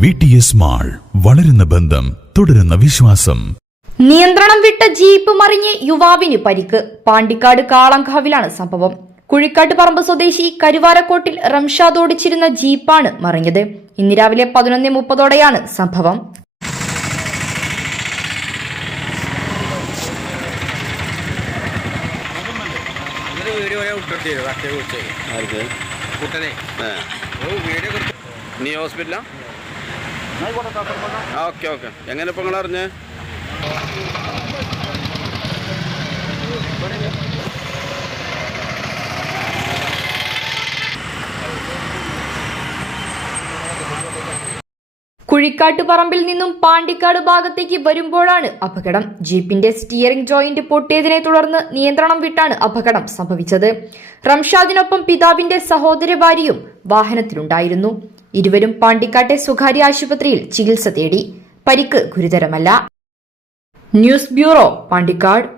V T S mall വളരുന്ന ബന്ധം തുടരുന്ന വിശ്വാസം. നിയന്ത്രണം വിട്ട ജീപ്പ് മറിഞ്ഞ് യുവാവിന് പരിക്ക്. പാണ്ടിക്കാട് കാളങ്കാവിലാണ് സംഭവം. കുഴിക്കാട്ട് പറമ്പ് സ്വദേശി കരുവാരക്കോട്ടിൽ റംഷാദ് ഓടിച്ചിരുന്ന ജീപ്പാണ് മറിഞ്ഞത്. ഇന്ന് രാവിലെ പതിനൊന്ന് മുപ്പതോടെയാണ് സംഭവം. വീഡിയോ കുട്ടനെ നീ ഹോസ്പിറ്റലാ ഓക്കെ ഓക്കെ. എങ്ങനെ ഇപ്പം നിങ്ങൾ അറിഞ്ഞേ? കുഴിക്കാട്ടുപറമ്പിൽ നിന്നും പാണ്ടിക്കാട് ഭാഗത്തേക്ക് വരുമ്പോഴാണ് അപകടം. ജീപ്പിന്റെ സ്റ്റിയറിംഗ് ജോയിന്റ് പൊട്ടിയതിനെ തുടർന്ന് നിയന്ത്രണം വിട്ടാണ് അപകടം സംഭവിച്ചത്. റംഷാദിനൊപ്പം പിതാവിന്റെ സഹോദര ഭാര്യയും വാഹനത്തിലുണ്ടായിരുന്നു. ഇരുവരും പാണ്ടിക്കാട്ടെ സ്വകാര്യ ആശുപത്രിയിൽ ചികിത്സ തേടി. പരിക്ക് ഗുരുതരമല്ല. News bureau Pandikkad.